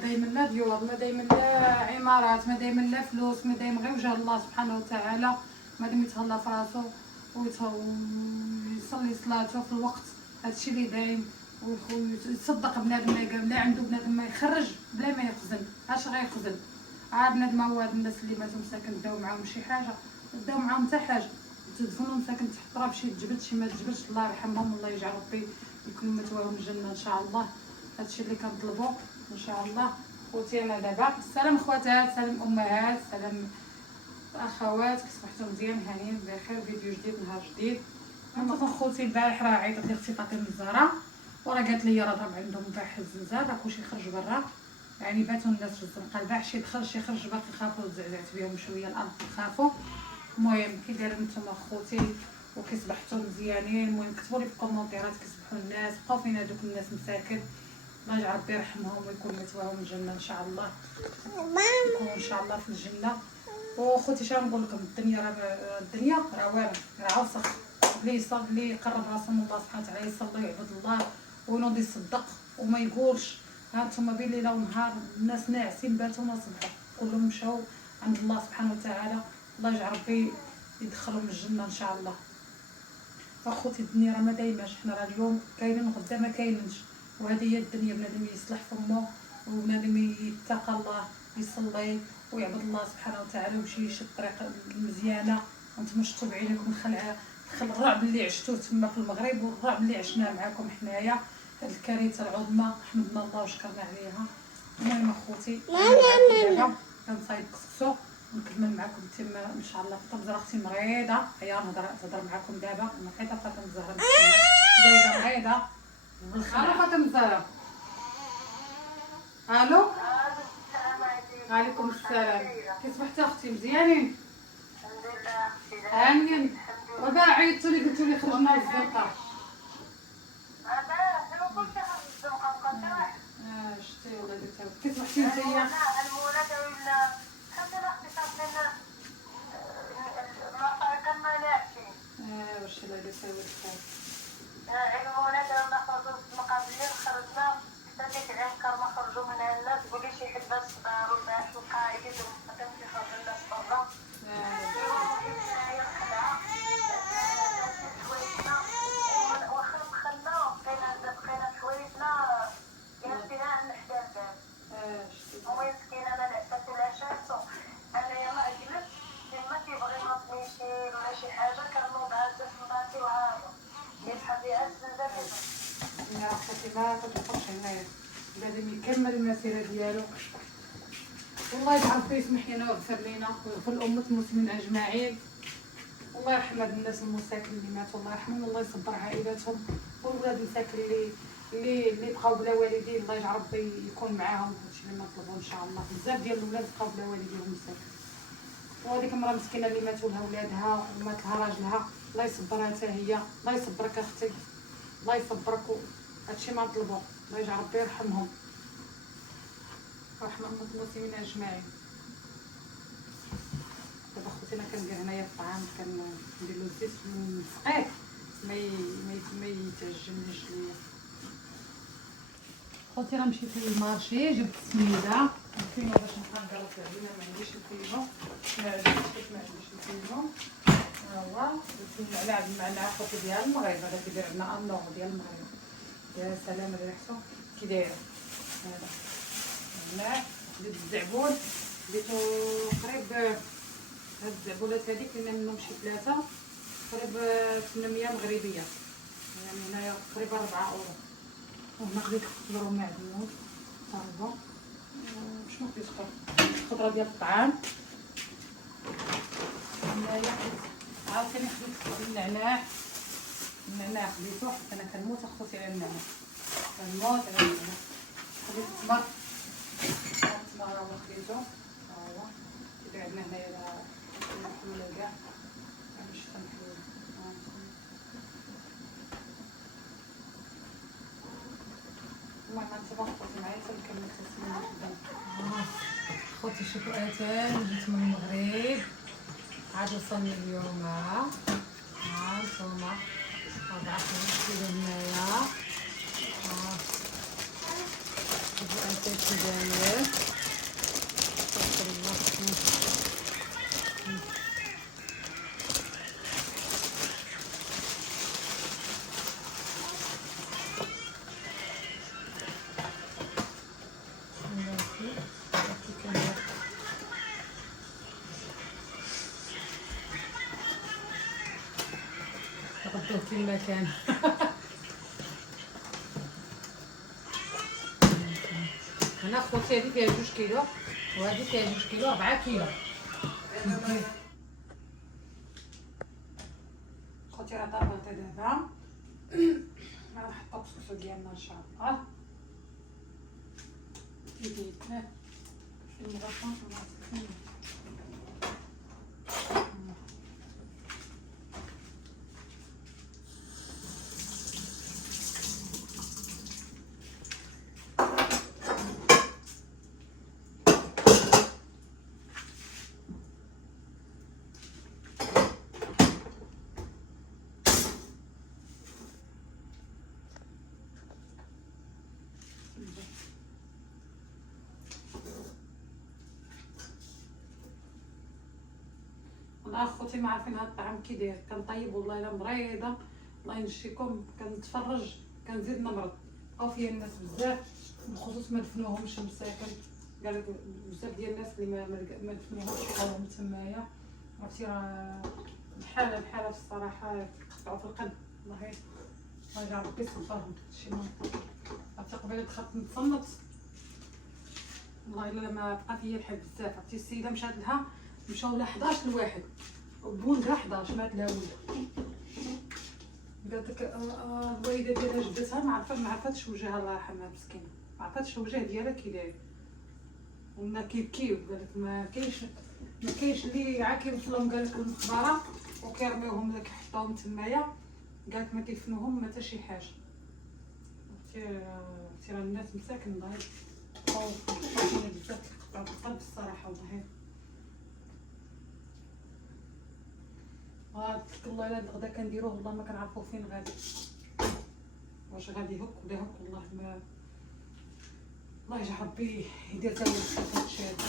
دايما لا ديور، ما دايما لا عمارات، ما دايما لا فلوس، ما دايما غير وجه الله سبحانه وتعالى. ما دام يتهلا في راسو ويصلي صلاته في الوقت، هادشي اللي دايم. ويصدق بنادم لا عنده بنادم ما يخرج بلا ما يخزن. اش غيخزن؟ عاد بنادم هو هاد الناس اللي ماتوا مساكن داو معاهم شي حاجه، داو معاهم حتى حاجه، تدفنوا مساكن تحت التراب، شي تجبد شي ما تجبدش، الله يرحمهم والله يجعل ربي يكون مثواهم الجنه ان شاء الله. هادشي اللي كنطلبو ان شاء الله. خوتي انا دابا سلام خواتات، سلام امهات، سلام اخوات، كصبحتوا مزيان هانيين بخير. فيديو جديد نهار جديد. مثلا خوتي البارح راه عيطت لي اختي فاطمه الزهراء وراه قالت لي راه عندهم باح الزلزال، راه كلشي خرج برا، يعني باتوا الناس في الزنقه، الباح شي دخل شي خرج، باقي خافوا، تزعزعت بهم شويه الارض خافوا. المهم كي دايرين نتوما خوتي وكيصبحتوا مزيانين؟ المهم كتبوا لي في الكومونتيرات كيصبحوا الناس، بقاو فين هذوك الناس مساكن، الله يجعل ربي يرحمهم ويكون مثواهم الجنه ان شاء الله، يكونوا ان شاء الله في الجنه. وخوتي شنو نقول لكم، الدنيا راه والو، راه وسخ. اللي يقرب راسو من الله سبحانه وتعالى يصلي ويعبد الله وينوض يصدق وما يقولش. ها نتوما بين ليله ونهار الناس ناعسين باتوا ما صبحوا، كلهم مشاو عند الله سبحانه وتعالى، الله يجعل ربي يدخلهم الجنه ان شاء الله. اخوتي الدنيا راه ما دايماش، حنا راه اليوم كاينين وغدا ما كاينينش، وهذه هي الدنيا. بنادم يصلح فمو وبنادم يتقى الله، يصلي ويعبد الله سبحانه وتعالى ويمشي يشد الطريق المزيانه. وانتم شفتوا بعينكم الرعب اللي عشتوه تما في المغرب والرعب اللي عشناه معكم حنايا، هاد الكارثه العظمى حمدنا الله وشكرنا عليها. المهم اخوتي دابا كنصايب كسكسو ونكمل معكم تما ان شاء الله. فاطمه اختي مريضه، هي تهضر معكم دابا، مريضه فاطمه الزهراء مسكينه مريضه بالخير. فاطمه الزهراء الو. وعليكم السلام، كي صبحتي اختي؟ مزيانين الحمد لله. هانيين. وبا عيطتوا لي قلتوا لي خرجنا للزنقه. شتي والله قلت لك كي صبحتي نتايا؟ المولد ولا الحمد لله اختصاص المصاري كان ما ناعشين. واش لا قلت لك المولد نخرجوا المقابلين، خرجنا حتى ديك العنكر ما خرجوا منها الناس، تقولي شي حبات صغار والباش والقايدين ومقدم كيخرجوا الناس برا. ما تدخلش هنايا، لازم يكمل المسيره ديالو. والله يجعل ربي يسمح لنا ويغفر لنا ويغفر لأمة المسلمين اجمعين. الله يرحم هاد الناس المساكن اللي ماتوا، الله يرحمهم والله يصبر عائلاتهم والولاد المساكن اللي بقاو بلا والدين، الله يجعل ربي يكون معاهم. هادشي اللي نطلبو ان شاء الله. بزاف ديال الولاد بقاو بلا والديهم مساكن، وهذيك المراه مسكينه اللي ماتوا لها ولادها ومات لها راجلها، الله يصبرها حتى هي. الله يصبرك اختي، الله يصبرك. هادشي ما نطلبو، الله يجعل ربي يرحمهم ورحمة أمة المسلمين أجمعين. دابا خوتي أنا كندير هنايا الطعام، كندير له الزيت ونسقيه ما يتعجنليش ليا. خوتي راه مشيت للمارشي، جبت السميده الفينو باش نبقى نقرص علينا، ما عنديش الفينو، ما عنديش الفينو. ها هو درت المعلعه خوتي ديال المغرب، هذا كيدير عندنا النوع ديال المغرب. يا سلام ريحته كي دايره. هذا النعناع، زيت الزعبون، ديتو قريب هاد الزعبولات هادي كاينه منهم شي 3 قريب 800 مغربيه، يعني هنايا قريب 4 اورو. وهنا خديت خضره معدنوس طالبه. شنو خديت خضره ديال الطعام. هنايا عاوتاني خديت النعناع خديتو حيت انا كنموت اخوتي على النعناع، كنموت على النعناع. خديت التمر هو خديتو، ها هو كيدير عندنا هنايا المحلوله كاع، باش تنحلو. المهم نتبقى معايا حتى نكمل التسميه قدام. خوتي شوفوا اتان جيت من المغرب، عاد وصلني اليوم. ها نتوما 4 كيلو هنايا. شوفوا اتان كي داير. في المكان. انا خوتي هذه فيها 2 كيلو وهذه فيها 2 كيلو 4 كيلو. خوتي راه طابطه دابا غنحطو الكسكسو ديالنا ان شاء الله. يدينا في المغرفه انا اخوتي ما عارفين هاد الطعام كي داير. كنطيب والله الا مريضه، الله ينشيكم. كنتفرج كنزيد نمرض. بقاو فيا الناس بزاف بخصوص ما دفنوهمش مساكن. قال لك بزاف ديال الناس اللي ما دفنوهمش بقاوهم تمايا. عرفتي راه بحال في الصراحه قطعوا في القلب. الله يجعل ربي يصبرهم. شي ما عرفتي قبيله دخلت نتصنت والله الا ما بقى فيا الحال بزاف. عرفتي السيده مشات لها مشاو لها 11 الواحد بون كاع 11 مات لها ولد. قالت لك الوالده ديالها جدتها ما عرفتش وجهها الله يرحمها مسكينه. ما عرفتش الوجه ديالها كي داير. ونا كيبكيو. قالت ما كاينش اللي عا كيوصلهم قالك للمقبره وكيرميوهم لك يحطوهم تمايا. قالت ما كيفنوهم ما حتى شي حاجه. عرفتي راه الناس مساكن الله بقاو بزاف كيقطعوا في القلب الصراحه. والله قلت لك والله الا غدا كنديروه والله ما كنعرفو فين غادي. واش غادي يهك ولا يهك والله ما. الله يجعل ربي يدير تاويل في هادشي هذا.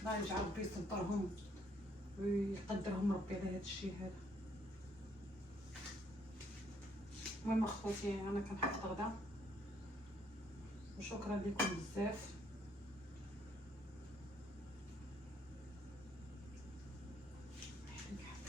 الله يجعل ربي يصبرهم ويقدرهم ربي على هادشي هذا. المهم اخوتي انا كنحط غدا وشكرا لكم بزاف.